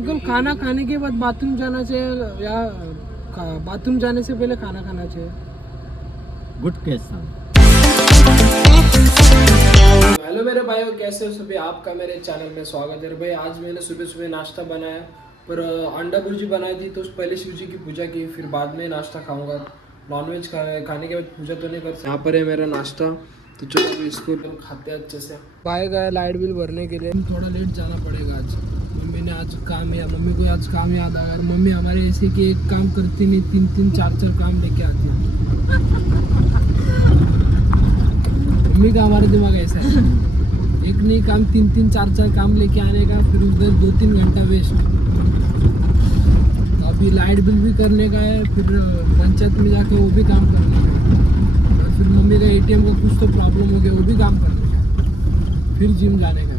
Uncle खाना खाने के बाद बाथरूम जाना चाहिए या बाथरूम जाने से पहले खाना खाना चाहिए? Good question. हेलो मेरे भाइयों, कैसे हो सभी? आपका मेरे चैनल में स्वागत है। भाई आज मैंने सुबह सुबह नाश्ता बनाया, पर अंडा भुर्जी बनाई थी, तो पहले शिव जी की पूजा की, फिर बाद में नाश्ता खाऊंगा। नॉनवेज खाने के बाद पूजा तो नहीं कर सकता। यहाँ पर है मेरा नाश्ता, तो चलो अभी इसको खाते हैं अच्छे से। भाई गया लाइट बिल भरने के लिए, थोड़ा लेट जाना पड़ेगा आज। मम्मी ने आज मम्मी को आज काम याद आ गया। मम्मी हमारे ऐसे कि एक काम करती नहीं, तीन तीन चार चार काम लेके आती है। मम्मी का हमारा दिमाग ऐसा है, एक नहीं काम तीन तीन चार चार काम लेके आने का, फिर उधर 2-3 घंटा वेस्ट। तो अभी लाइट बिल भी करने का है, फिर पंचायत में जाके वो भी काम करने का है, और फिर मम्मी का ATM का कुछ तो प्रॉब्लम हो गया, वो भी काम करने का, फिर जिम जाने का।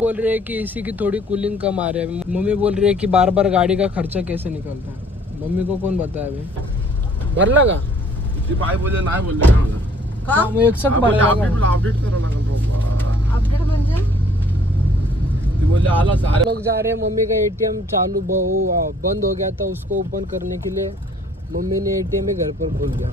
बोल रहे हैं कि इसी की थोड़ी कूलिंग कम आ रही है। मम्मी बोल रही है कि बार बार गाड़ी का खर्चा कैसे निकलता है। मम्मी को कौन बताया अभी? भर लगा बोलले नाही बोलले ना का मग एक साथ भरायला अपडेट करावं लागेल बाबा. अपडेट म्हणजे ते बोलले आला सारे लोग जा रहे हैं। मम्मी का ATM चालू बंद हो गया था, उसको ओपन करने के लिए मम्मी ने ATM ही घर पर खोल दिया,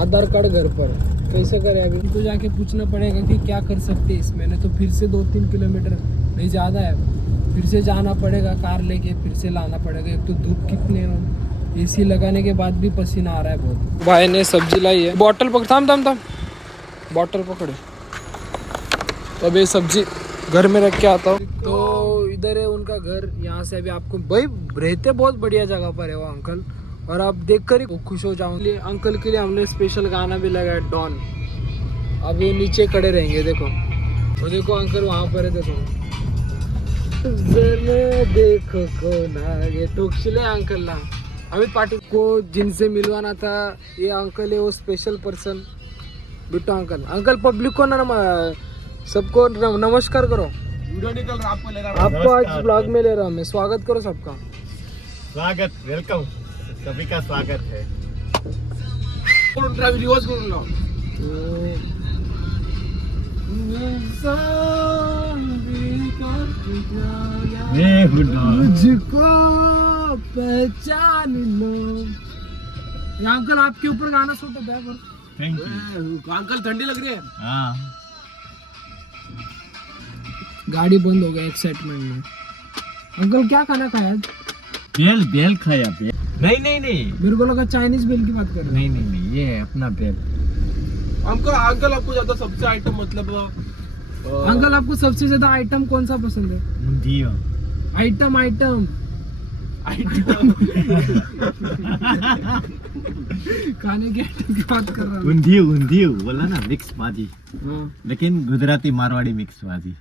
आधार कार्ड घर पर। कैसे करें अभी? उनको जाके पूछना पड़ेगा कि क्या कर सकते हैं इसमें। नहीं तो फिर से 2-3 किलोमीटर नहीं ज़्यादा है, फिर से जाना पड़ेगा कार लेके, फिर से लाना पड़ेगा। एक तो धूप कितने AC लगाने के बाद भी पसीना आ रहा है बहुत। भाई ने सब्जी लाई है, बॉटल पकड़, थाम बॉटल पकड़े। तो अभी सब्जी घर में रख के आता हूँ। तो इधर है उनका घर, यहाँ से अभी आपको भाई रहते बहुत बढ़िया जगह पर है वो अंकल, और आप देखकर ही खुश हो जाओगे। अंकल के लिए हमने स्पेशल गाना भी लगाया, डॉन। अब ये नीचे खड़े रहेंगे, देखो वो देखो अंकल वहाँ पर है, देखो देखो कौन आ ये टोकशिले अंकल ना अमित पाटिल को जिनसे मिलवाना था। ये अंकल है वो special person, Bittu uncle. Uncle public को ना सबको नमस्कार करो। वीडियो निकल रहा आपको ले रहा आपको आज ब्लॉग में ले रहा हूँ मैं, स्वागत करो सबका। स्वागत, वेलकम, सभी का स्वागत है। रिवर्स करून लाव. मुझको पहचान लो। ये अंकल आपके ऊपर गाना सुनते हैं। Thank you. अंकल ठंडी लग रही है. हाँ, गाड़ी बंद हो गया एक्साइटमेंट में। अंकल क्या खाना खाया आज? बेल खाया बेल। नहीं, मेरे को लगा चाइनीज बेल की बात कर रहे हैं। नहीं, ये है अपना बेल। अंकल आपको ज्यादा सबसे आइटम मतलब अंकल आपको सबसे ज्यादा आइटम कौन सा पसंद है? मुंडियो। आइटम खाने के आइटम की बात कर रहा हूँ। ऊंधियो बोला ना, मिक्स भाजी, हाँ। लेकिन गुजराती मारवाड़ी मिक्स भाजी।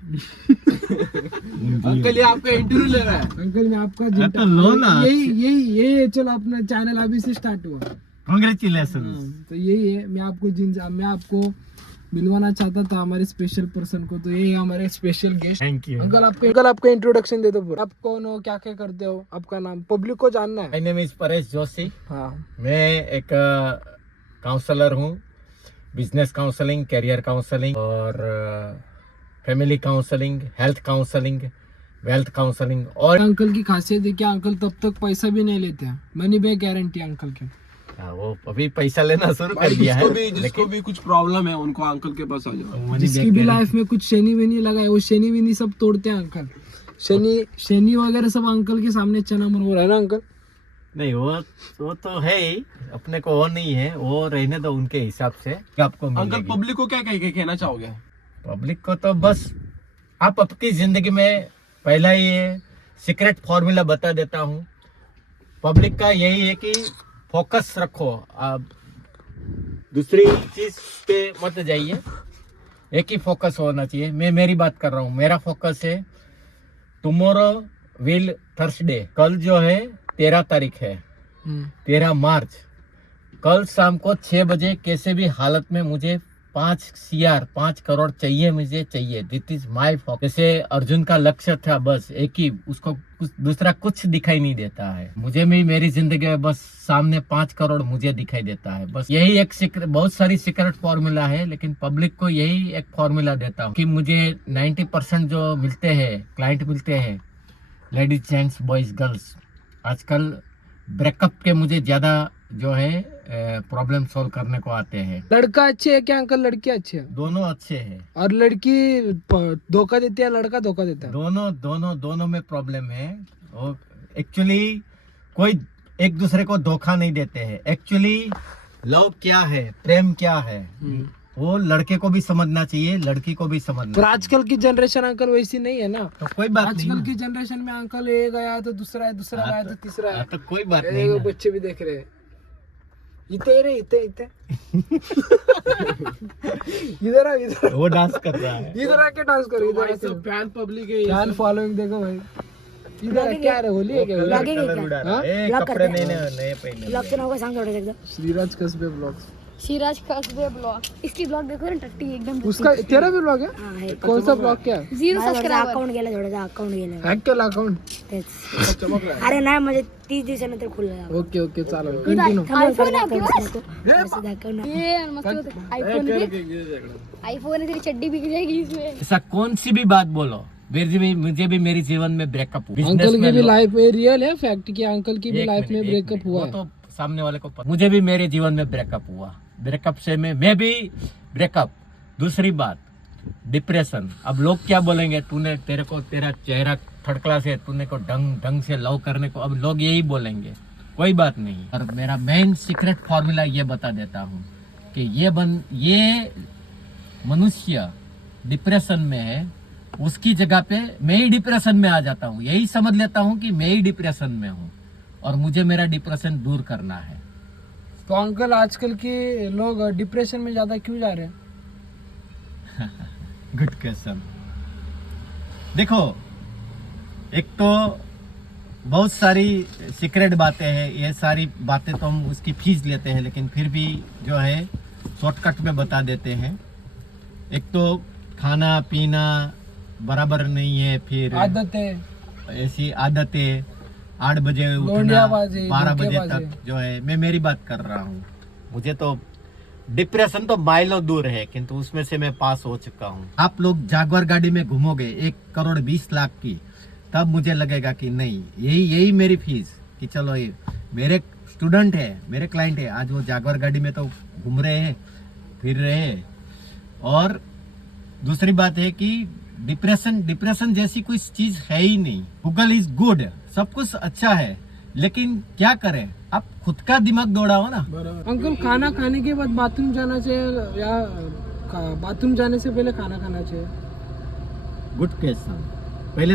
अंकल ये आपका इंटरव्यू ले रहा है. अंकल मैं आपका तो लो ना। यही चलो, अपना चैनल अभी से स्टार्ट हुआ। कांग्रेचुलेशन। तो यही है, मैं आपको मिलवाना चाहता था हमारे स्पेशल पर्सन को। तो यही है हमारे special guest. Thank you. Uncle आपका इंट्रोडक्शन दे दो पूरा। आप कौन हो, क्या क्या करते हो, आपका नाम पब्लिक को जानना है। My name is Paresh Joshi. हाँ, मैं एक काउंसलर हूँ, बिजनेस काउंसलिंग, करियर काउंसलिंग और family counselling, health counselling, wealth counselling. और अंकल की खासियत है कि अंकल तब तक पैसा भी नहीं लेते हैं, मनी बैक गारंटी अंकल की। वो अभी पैसा लेना शुरू कर भाई दिया है। जिसको भी कुछ प्रॉब्लम है उनको अंकल के पास आ जाओ. जिसकी भी लाइफ में कुछ शनि वनी लगा है, वो शनि विनी सब तोड़ते हैं अंकल। शनि वगैरह सब अंकल के सामने चना मनोर है ना अंकल? नहीं, वो तो है ही, अपने को वो नहीं है, वो रहने दो उनके हिसाब से आपको अंकल मिलेगी। पब्लिक को क्या कहना चाहोगे? पब्लिक को तो बस आप आपकी जिंदगी में पहला ये सीक्रेट फॉर्मूला बता देता हूँ। पब्लिक का यही है कि फोकस रखो, आप दूसरी चीज पे मत जाइए, एक ही फोकस होना चाहिए। मैं मेरी बात कर रहा हूँ, मेरा फोकस है टुमारो विल थर्सडे। कल जो है 13 तारीख है, 13 मार्च। कल शाम को 6 बजे कैसे भी हालत में मुझे 5 करोड़ चाहिए, मुझे चाहिए। This is my focus. जैसे अर्जुन का लक्ष्य था, बस एक ही, उसको दूसरा कुछ दिखाई नहीं देता है। मुझे भी मेरी जिंदगी में बस सामने 5 करोड़ मुझे दिखाई देता है, बस यही एक सीक्रेट। बहुत सारी सीक्रेट फॉर्मूला है, लेकिन पब्लिक को यही एक फॉर्मूला देता हूँ कि मुझे 90% जो मिलते हैं, क्लाइंट मिलते हैं, लेडीज जेंट्स बॉयज गर्ल्स, आजकल ब्रेकअप के मुझे ज़्यादा जो है प्रॉब्लम सॉल्व करने को आते हैं। लड़का अच्छे है क्या अंकल, लड़की अच्छी है? दोनों अच्छे हैं, और लड़की धोखा देती है, लड़का धोखा देता है? दोनों दोनों दोनों में प्रॉब्लम है। और एक्चुअली कोई एक दूसरे को धोखा नहीं देते हैं। एक्चुअली लव क्या है, प्रेम क्या है, वो लड़के को भी समझना चाहिए, लड़की को भी समझना पर चाहिए। आजकल की जनरेशन अंकल वैसी नहीं है ना। तो कोई बात नहीं आजकल ना। की जनरेशन में अंकल एक गया तो दूसरा है, दूसरा हाँ गया तो- तो तीसरा है। हाँ तो कोई बात नहीं ये ना। बच्चे भी देख रहे हैं, इते रे इते इते इधर आ, इधर वो डांस कर रहा है। इधर आके डांस करो, इधर आके फैन पब्लिक है ये फैन सब। फॉलोइंग देखो भाई। इधर क्या है, होली है क्या? कलर होली? कलर उड़ा रहा है। ब्लॉक कपड़े करते नए हैं। नए पहने ब्लॉग के नाम का सांग थोड़ा एकदम श्रीराज कस्बे ब्लॉग्स। शिराज कस्बे ब्लॉग। इसकी ब्लॉग देखो ना, टट्टी एकदम उसका तेरा भी ब्लॉग है? हां है। कौन सा ब्लॉग क्या है? 0 सब्सक्राइबर अकाउंट गेला, थोडासा अकाउंट गेला हॅक केला अकाउंट? तेच. चमक रहा है। अरे नाही म्हणजे 30 दिवसानंतर खुलला. ओके ओके चालेल, कंटिन्यू. आयफोन दाखव ना. ये मस्त आयफोन आयफोन है, तेरी चड्डी बिक जाएगी इसमें. ऐसा कौन सी भी बात बोलो, मुझे भी मेरे जीवन में ब्रेकअप हुआ। अंकल की भी लाइफ में रियल है फैक्ट कि अंकल की भी एक लाइफ में मिनट, एक ब्रेकअप मिनट, हुआ वो है। तो सामने वाले को पता। मुझे भी मेरे जीवन में ब्रेकअप हुआ। ब्रेकअप से मैं भी ब्रेकअप। दूसरी बात, डिप्रेशन। अब लोग क्या बोलेंगे, तेरे को तेरा चेहरा थर्ड क्लास है, तूने को ढंग से लव करने को, अब लोग यही बोलेंगे। कोई बात नहीं। और मेरा मेन सीक्रेट फॉर्मूला ये बता देता हूँ कि ये मनुष्य डिप्रेशन में है, उसकी जगह पे मैं ही डिप्रेशन में आ जाता हूँ। यही समझ लेता हूँ कि मैं ही डिप्रेशन में हूँ और मुझे मेरा डिप्रेशन दूर करना है। तो अंकल आजकल के लोग डिप्रेशन में ज्यादा क्यों जा रहे हैं? Good question. देखो, एक तो बहुत सारी सीक्रेट बातें हैं, ये सारी बातें तो हम उसकी फीस लेते हैं, लेकिन फिर भी जो है शॉर्टकट में बता देते हैं। एक तो खाना पीना बराबर नहीं है, फिर आदतें, ऐसी आदतें, 8 बजे उठना, लोंडियाबाजी, 12 बजे धोखेबाजी। तक जो है, मैं मेरी बात कर रहा हूँ। मुझे तो डिप्रेशन तो माइलों दूर है, किंतु उसमें से मैं पास हो चुका हूँ। आप लोग जागवार गाड़ी में घूमोगे 1,20,00,000 की, तब मुझे लगेगा कि नहीं, यही मेरी फीस, कि चलो ये मेरे स्टूडेंट है, मेरे क्लाइंट है, आज वो जागवार गाड़ी में तो घूम रहे हैं, फिर रहे हैं। और दूसरी बात है कि डिप्रेशन जैसी कोई चीज है ही नहीं। गूगल इज गुड, सब कुछ अच्छा है, लेकिन क्या करें, आप खुद का दिमाग दौड़ाओ ना। अंकल खाना खाने के बाद बाथरूम जाना चाहिए या बाथरूम जाने से पहले खाना खाना चाहिए? Good question. पहले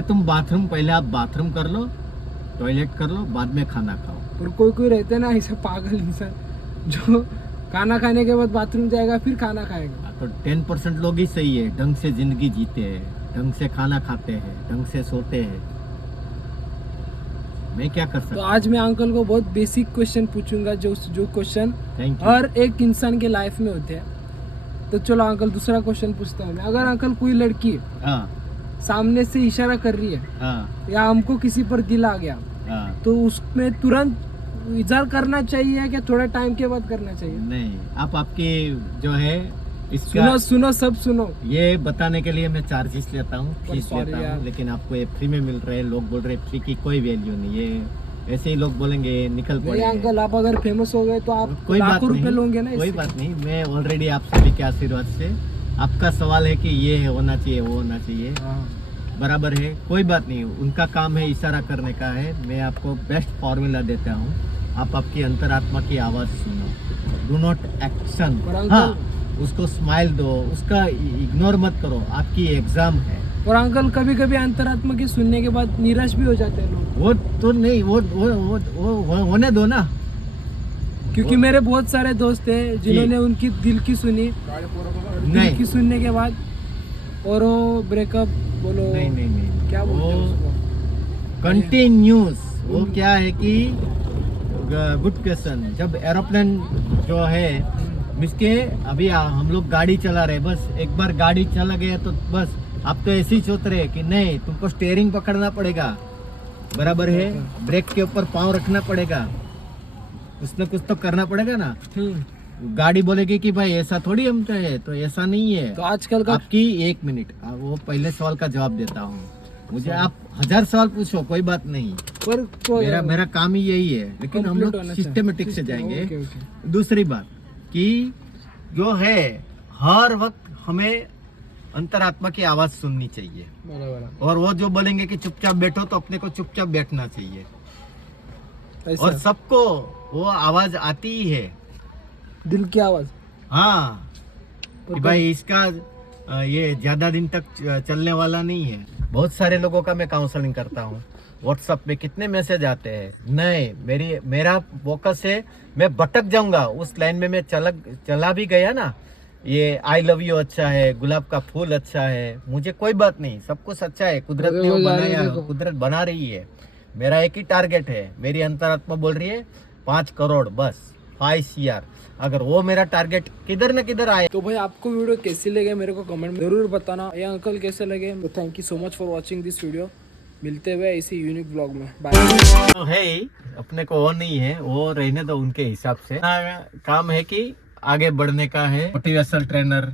आप बाथरूम कर लो, टॉयलेट कर लो, बाद में खाना खाओ। और कोई रहते ना ऐसा पागल इंसान जो खाना खाने के बाद बाथरूम जाएगा फिर खाना खाएगा। तो 10% लोग ही सही है, ढंग से जिंदगी जीते हैं, ढंग से खाना खाते हैं, ढंग से सोते हैं। मैं क्या कर तो सकता आज मैं अंकल को बहुत बेसिक क्वेश्चन पूछूंगा, जो क्वेश्चन थैंक यू। हर एक इंसान के लाइफ में होते हैं। तो चलो अंकल दूसरा क्वेश्चन पूछता हूँ मैं। अगर अंकल कोई लड़की हाँ सामने से इशारा कर रही है हाँ या हमको किसी पर दिल आ गया, हाँ, तो उसमें तुरंत इजहार करना चाहिए या थोड़ा टाइम के बाद करना चाहिए? नहीं, आप आपके जो है इसका सुनो सुनो सब सुनो। ये बताने के लिए मैं चार्जेस लेता हूँ, फीस sorry लेता यार। हूँ, लेकिन आपको ये फ्री में मिल रहे हैं। लोग बोल रहे हैं फ्री की कोई वैल्यू नहीं, ये ऐसे ही लोग बोलेंगे निकल नहीं पड़े। अंकल, आप अगर फेमस हो गए तो आप कोई बात लाखों रुपए नहीं, लोगे ना कोई इससे। बात नहीं। मैं ऑलरेडी आप सभी के आशीर्वाद से, आपका सवाल है कि ये होना चाहिए, वो होना चाहिए, हाँ। बराबर है, कोई बात नहीं। उनका काम है इशारा करने का है। मैं आपको बेस्ट फॉर्मूला देता हूँ, आप आपकी अंतरात्मा की आवाज सुनो, डू नॉट एक्शन। पर अंकल- हाँ, उसको स्माइल दो, उसका इग्नोर मत करो, आपकी एग्जाम है। और अंकल कभी कभी अंतरात्मा की सुनने के बाद निराश भी हो जाते हैं लोग, वो तो नहीं, वो होने दो ना। क्योंकि मेरे बहुत सारे दोस्त हैं जिन्होंने उनकी दिल की सुनी, दिल नहीं की सुनने के बाद और वो ब्रेकअप बोलो, नहीं नहीं नहीं, क्या बोलते हैं वो उसको? कंटिन्यूस। वो क्या है कि गुड क्वेश्चन। जब एरोप्लेन जो है मिसके, अभी हम लोग गाड़ी चला रहे, बस एक बार गाड़ी चला गया तो बस आप तो ऐसे ही सोच रहे कि नहीं, तुमको स्टीयरिंग पकड़ना पड़ेगा, बराबर है, ब्रेक के ऊपर पाँव रखना पड़ेगा, कुछ न कुछ तो करना पड़ेगा ना। गाड़ी बोलेगी कि भाई ऐसा थोड़ी हम है, तो ऐसा नहीं है। तो आजकल का आपकी 1 मिनट, वो पहले सवाल का जवाब देता हूँ। मुझे आप 1000 सवाल पूछो, कोई बात नहीं। पर तो मेरा काम ही यही है, लेकिन हम Complete लोग होना चाहिए। सिस्टमेटिक से जाएंगे। Okay, okay. दूसरी बात कि जो है हर वक्त हमें अंतरात्मा की आवाज सुननी चाहिए, बराबर और वो जो बोलेंगे कि चुपचाप बैठो तो अपने को चुपचाप बैठना चाहिए। ऐसा और सबको वो आवाज आती ही है। दिल की आवाज। हाँ कि भाई इसका ये ज्यादा दिन तक चलने वाला नहीं है। बहुत सारे लोगों का मैं काउंसलिंग करता हूँ, व्हाट्सएप पे कितने मैसेज आते हैं। नहीं, मेरा फोकस है, मैं भटक जाऊंगा उस लाइन में, मैं चला भी गया ना, ये आई लव यू अच्छा है, गुलाब का फूल अच्छा है, मुझे कोई बात नहीं, सब कुछ अच्छा है, कुदरत ने वो बनाया, कुदरत बना रही है। मेरा एक ही टारगेट है, मेरी अंतरात्मा बोल रही है 5 करोड़, बस 5 CR। अगर वो मेरा टारगेट किधर न किधर आए। तो भाई आपको वीडियो कैसी लगे मेरे को कमेंट में जरूर बताना। ये अंकल कैसे लगे। तो thank you so much for watching this video. मिलते हुए इसी यूनिक व्लॉग में। बाय। तो है ही, अपने को वो नहीं है, वो रहने दो उनके हिसाब से। काम है कि आगे बढ़ने का है, मोटिवेशनल ट्रेनर।